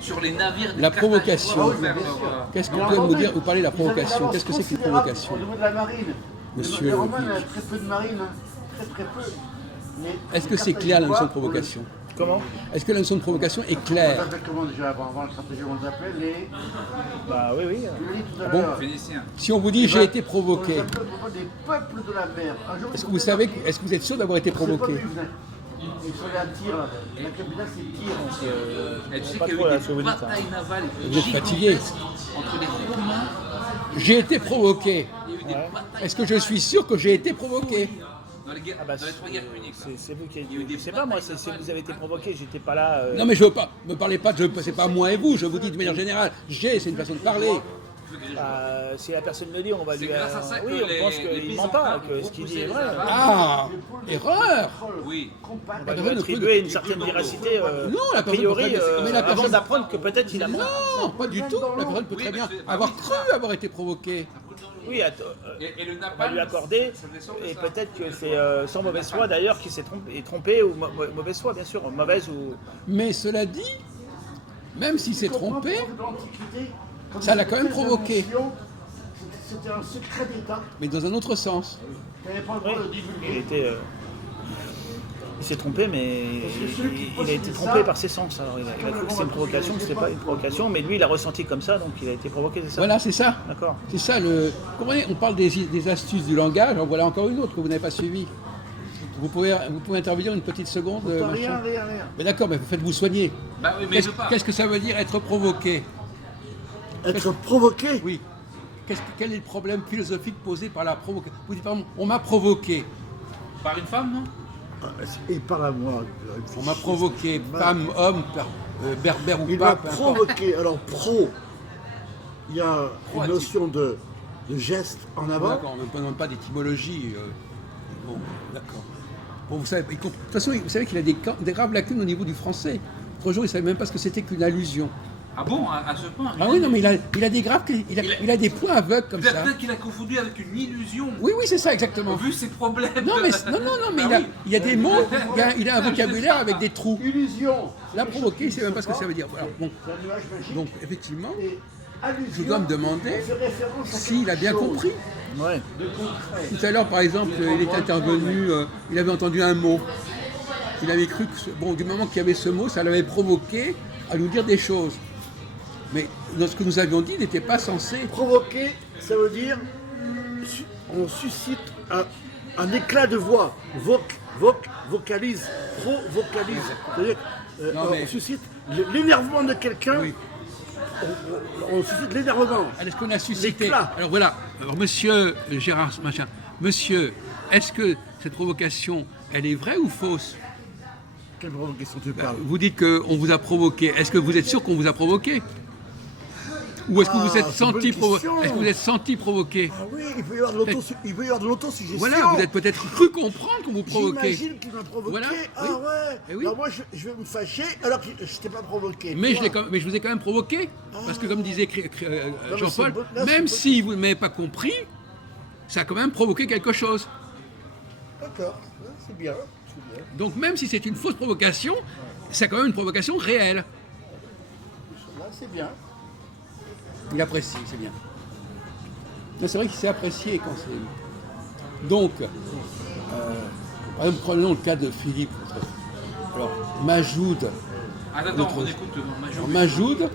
sur les navires du La Carthage. provocation. Ouais, ouais, ouais. Qu'est-ce que vous pouvez me dire, vous parlez de la provocation? Qu'est-ce que c'est qu'une provocation? Au niveau de la marine, Monsieur les Romains Pige. avaient très peu de marine, hein. Très peu. Mais Est-ce que les c'est clair la notion de Carthaginois, provocation? Comment? Est-ce que la notion de provocation est On claire? s'appelle comment déjà avant le stratégie, on s'appelle les. Bah oui, oui. Je l'ai dit tout à bon l'heure. Phéniciens. Si on vous dit j'ai été provoqué, On s'appelle des peuples de la mer. Un jour, est-ce que vous savez, est-ce que vous êtes sûr d'avoir été c'est pas provoqué? d'où ils venaient. Ils sont allés à Tyr. La capitale c'est Tyr. Et tu sais Pas qu'il y trop, a là, eu ce que des vous dites, batailles navales Vous êtes fatigué. gigantesques entre les Romains. J'ai été provoqué. Il y a eu des batailles Est-ce que je suis sûr que j'ai été provoqué? dans les, Ah bah, dans les trois guerres puniques. là. c'est vous qui Il y a eu des je sais pas, moi, c'est vous avez été provoqué, j'étais pas là. Non mais je veux pas, me parlez pas de, c'est pas moi et vous, je vous dis de manière générale. J'ai, c'est une façon de parler. Bah, si la personne me dit, on va C'est lui. grâce à ça que oui, les- on pense les qu'il ment pas, que ce qu'il dit est vrai. Ah, erreur. Oui. On va Bah, lui ne peut- attribuer une certaine véracité, Non, la a personne priori, peut très- mais la avant personne- d'apprendre que peut-être il a menti. Non, pas du tout. La personne peut très bien avoir cru avoir été provoqué. Oui, Et le on va napalm, lui accorder, ça descend de et ça. peut-être que c'est sans mauvaise foi d'ailleurs qui s'est trompé, ou mauvaise foi bien sûr, mauvaise ou. Mais cela dit, même s'il s'est trompé, Dans l'Antiquité, quand ça l'a ils quand même faisaient des provoqué. inventions, c'était un secret d'État. mais dans un autre sens. Tu n'avais pas le Oui, droit de il divulguer. était. Il s'est trompé, mais il a été trompé par ses sens. Alors, il a cru que c'était une provocation, que c'était pas une provocation, mais lui, il a ressenti comme ça, donc il a été provoqué, c'est ça? Voilà, c'est ça. D'accord. C'est ça le. Vous comprenez, on parle des astuces du langage, en voilà encore une autre que vous n'avez pas suivie. Vous pouvez intervenir une petite seconde. Rien, machin. rien. Mais d'accord, mais faites-vous soigner. Bah oui, mais je veux pas. Qu'est-ce que ça veut dire être provoqué? Être provoqué. Oui. Quel est le problème philosophique posé par la provocation? Vous dites, pardon, on m'a provoqué. Par une femme, non? Il parle à moi. On m'a provoqué, femme, homme, berbère ou Il pas, m'a peu importe. provoqué. Alors, pro, il y a une Proactif. notion de geste en avant. D'accord, on ne demande pas d'étymologie. Bon, d'accord. Bon, vous savez, de toute façon, vous savez qu'il a des graves lacunes au niveau du français. L'autre jour, il ne savait même pas ce que c'était qu'une allusion. Ah bon, à ce point? Ah oui, non, mais il a des graves, il a des points aveugles comme ça. Peut-être qu'il a confondu avec une illusion. Oui, oui, c'est ça, exactement. Vu ses problèmes. Non, mais Ah oui. il a des mots, il a un vocabulaire avec des trous. Illusion. Là, provoquer, il ne sait même pas ce que ça veut dire. Voilà. Bon, C'est un nuage magique. donc, effectivement, Et allusion, je dois me demander on fait référence à s'il a quelque bien chose compris. Ouais. de concret. Tout à l'heure, par exemple, il est intervenu, il avait entendu un mot. Il avait cru que, bon, du moment qu'il y avait ce mot, ça l'avait provoqué à nous dire des choses. Mais dans ce que nous avions dit, il n'était pas censé. Provoquer, ça veut dire on suscite un éclat de voix. Vocalise, pro-vocalise. C'est-à-dire Non, mais- on suscite l'énervement de quelqu'un. Oui. On suscite l'énervement. Est-ce qu'on a suscité. L'éclat. Alors voilà, alors, monsieur Gérard Machin, monsieur, est-ce que cette provocation, elle est vraie ou fausse? Quelle provocation tu parles? Vous dites qu'on vous a provoqué. Est-ce que vous êtes sûr qu'on vous a provoqué? Ou est-ce que vous êtes c'est une bonne senti provoqué? question. Est-ce que vous êtes senti provoqué? Ah oui, il peut y avoir de l'autosuggestion. Voilà, vous êtes peut-être cru comprendre qu'on vous provoquait. J'imagine qu'il m'a provoqué. Voilà, Ah oui. ouais. Eh oui. Alors moi, je vais me fâcher alors que je t'ai pas provoqué. Mais tu vois. je vous ai quand même provoqué. Parce que comme disait mais Jean-Paul, c'est beau- là, c'est même beau. si vous ne m'avez pas compris, ça a quand même provoqué quelque chose. D'accord, c'est bien. Donc même si c'est une fausse provocation, c'est quand même une provocation réelle. Là, c'est bien. Il apprécie, c'est bien. Mais c'est vrai qu'il s'est apprécié quand c'est... Donc, par exemple, prenons le cas de Philippe. Alors, Majoud. Attends, Notre- on écoute Major. Alors, Majoud,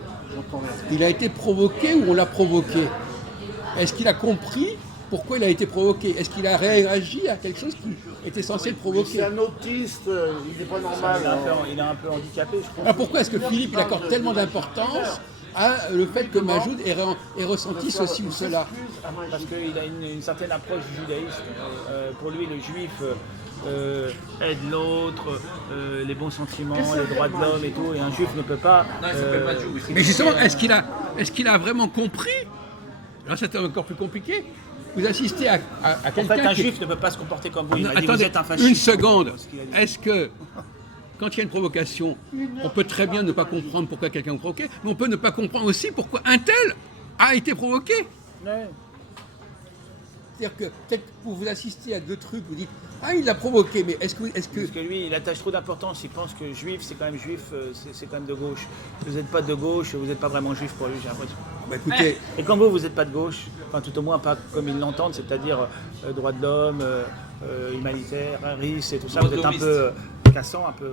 il a été provoqué ou on l'a provoqué? Est-ce qu'il a compris pourquoi il a été provoqué? Est-ce qu'il a réagi à quelque chose qui était censé le C'est provoquer? un autiste, il n'est pas normal. Il est un peu handicapé, je crois. Alors pourquoi est-ce que Philippe il accorde tellement d'importance à le fait que Majoud ait ressenti ceci ou cela? Parce qu'il a une certaine approche du judaïsme. Pour lui, le juif aide l'autre, les bons sentiments, les droits de l'homme et tout, et un juif ne peut pas. Non, il s'appelle pas Joe. Mais justement, est-ce qu'il a vraiment compris? Là, c'est encore plus compliqué. Vous assistez à En fait, quelqu'un un qui... juif ne peut pas se comporter comme vous. Il Non, m'a dit, vous attendez, êtes un fasciste. une seconde. Ce qu'il a dit. Est-ce que, quand il y a une provocation, on peut très bien ne pas comprendre pourquoi quelqu'un est provoqué, mais on peut ne pas comprendre aussi pourquoi un tel a été provoqué? Ouais. C'est-à-dire que peut-être pour vous assister à deux trucs, vous dites ah il l'a provoqué, mais est-ce que Parce que lui, il attache trop d'importance. Il pense que juif, c'est quand même juif, c'est quand même de gauche. Vous n'êtes pas de gauche, vous n'êtes pas vraiment juif pour lui, j'ai l'impression. bah, écoutez, Et comme vous n'êtes pas de gauche, enfin tout au moins pas comme ils l'entendent, c'est-à-dire droits de l'homme, humanitaire, RIS et tout ça, vous êtes un peu cassant, un peu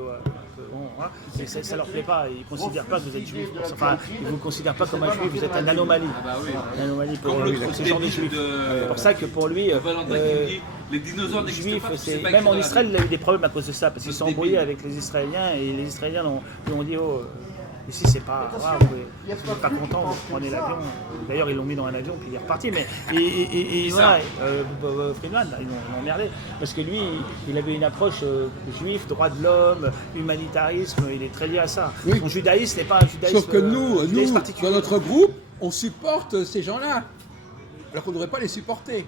bon, voilà. Et ça leur plaît pas, ils ne considèrent pas que vous êtes juif. Enfin, ils ne vous considèrent pas comme un juif, vous êtes une anomalie. Ah bah oui. Une anomalie pour Comme le pour truc ce des genre de mythes juifs. C'est pour ça que pour lui, Valentin qui nous dit les dinosaures n'existent juif, pas. parce que c'est pas même écrit en dans la Israël, Bible. il a eu des problèmes à cause de ça, parce qu'ils se sont Débile. embrouillés avec les Israéliens et les Israéliens lui ont dit oh, ici c'est pas grave, vous n'êtes pas content, vous prenez l'avion. D'ailleurs ils l'ont mis dans un avion puis il est reparti, mais et voilà, Friedman, ils l'ont emmerdé parce que lui il avait une approche juif, droit de l'homme, humanitarisme, il est très lié à ça. Oui. Son judaïsme n'est pas un judaïsme. sauf que nous judaïsme particulier. dans notre groupe, on supporte ces gens-là, alors qu'on ne devrait pas les supporter.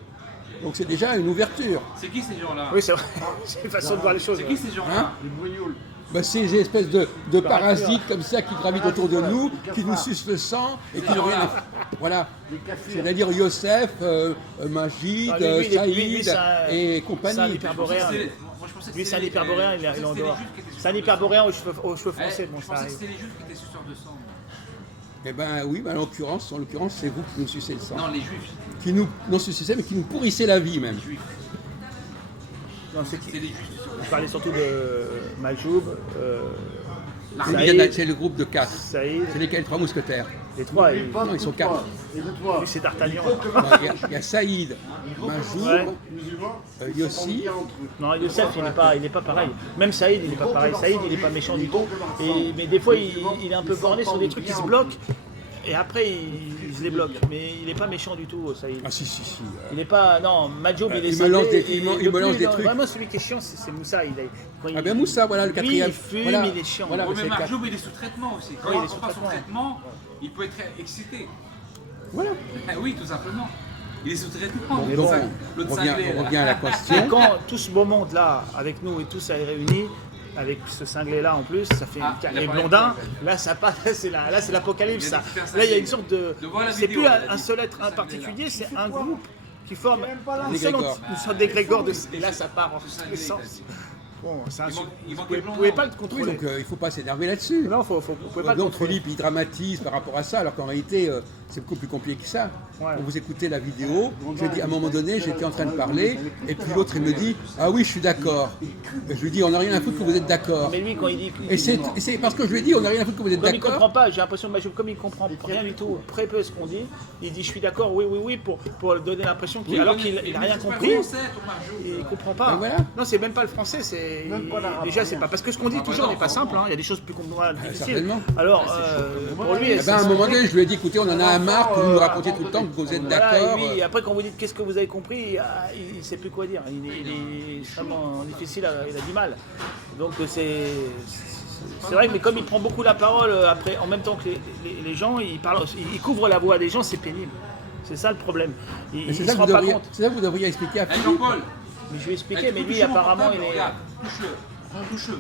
Donc c'est déjà une ouverture. C'est qui ces gens-là? Oui c'est vrai, c'est une façon de voir les choses. C'est qui ces gens-là? Hein Les brignoles. Bah, ces espèces de parasites comme ça qui gravitent autour de nous, qui nous sucent le sang et qui n'ont rien à faire. Voilà. Les cafés. C'est-à-dire Youssef, Majid, Ah, lui, Saïd c'est un- et c'est un compagnie. hyperboréen. Moi, je pensais que Lui, c'est un c'était hyperboréen, il est en dehors. C'est un hyperboréen aux cheveux Eh, foncés, bon, je ça pensais que arrive. c'était les juifs qui étaient suceurs de sang. Eh ben oui, en l'occurrence, c'est vous qui nous sucez le sang. Non, les juifs. Qui nous, non sucez, mais qui nous pourrissez la vie même. Les juifs. Non, c'est C'est les juifs suceurs de Je parlais surtout de Majoub, Il Saïd. y en a- C'est le groupe de 4. Saïd, C'est lesquels 3 mousquetaires. les trois. N'oublie pas non, ils sont que 4. toi, et de toi. Lui, c'est D'Artagnan. Il y a Saïd, Majoub, Ouais. Musulmans, Yossi. bien entre eux. Non, Youssef, il n'est pas pareil. Même Saïd, il n'est pas pareil. Saïd, il n'est pas méchant du tout. Mais des fois, il est un peu borné sur des trucs qui se bloquent. Et après, il se débloque. Mais il n'est pas méchant du tout, Saïd. Ah si. Il n'est pas. Non, Majoub, il est Il me lance cinglé, des- il et me le lance plus, des trucs. Vraiment, celui qui est chiant, c'est Moussa. Quand Ah ben Moussa, voilà le Lui, quatrième. il fume, Voilà. il est chiant. Voilà, Ouais, c'est mais le quatre. Marjoub, il est sous traitement aussi. Quand Oui, il est il sous prend pas son traitement. traitement, il peut être excité. Voilà. Ah oui, tout simplement. Il est sous traitement. Bon, Mais donc, ça, on l'autre revient, cinglé, on là. revient à la Et question. quand tout ce beau monde là, avec nous et tous est réunis, avec ce cinglé là en plus, ça fait Ah, il a les parlé blondins, de là ça passe, là c'est l'apocalypse. Il a ça. dit qu'il fait un Là il y a cinglé. une sorte de. De voir la C'est vidéo, plus il a un dit. seul être Ce cinglé-là. particulier, c'est un groupe qui forme Des seul Grégor. une sorte d'égrégore de. Et là ça part en tous les cinglé, sens. il a dit. Bon, c'est un Il manque- il vous manque pouvez, les blonds, pouvez non. pas le Oui, contrôler. donc il ne faut pas s'énerver là-dessus. Non, vous pouvez pas le Donc contrôler. Philippe, il dramatise par rapport à ça, alors qu'en réalité, c'est beaucoup plus compliqué que ça. Ouais. Quand vous écoutez la vidéo, je dis à un moment donné, j'étais en train de parler, et puis l'autre, il me dit « Ah oui, je suis d'accord ». Et je lui dis « On n'a rien à foutre que vous êtes d'accord Mais lui quand il dit. » Et c'est parce que je lui ai dit « On n'a rien à foutre que vous êtes Comme il comprend d'accord pas, j'ai l'impression que Majoub, comme il comprend rien du tout, très peu ce qu'on dit, il dit je suis d'accord, oui, pour donner l'impression qu'il, alors qu'il n'a rien compris, C'est pas le français, ton Marjoub. il comprend pas. Ben voilà. Non, c'est même pas le français, c'est Même pas l'arabe, déjà c'est rien. pas parce que ce qu'on dit toujours n'est pas simple, hein. Il y a des choses plus difficiles. certainement. Alors pour lui, Eh ben, à un moment donné, je lui ai dit « Écoutez, on en a un marre que vous nous racontiez tout le temps que vous êtes voilà, d'accord. et lui, après quand vous dites qu'est-ce que vous avez compris, il ne sait plus quoi dire. Il est extrêmement difficile, il a du mal. Donc c'est vrai que mais comme il prend beaucoup la parole après, en même temps que les gens, il couvre la voix des gens, c'est pénible. C'est ça le problème. Il Mais c'est ne ça, se que rend vous pas devriez- compte. c'est ça que vous devriez expliquer à Eh, Philippe. Jean-Paul. Mais je vais Eh, expliquer, tu mais peux lui toucher mon apparemment portable, il est. Regarde, touche-le. Touche-le.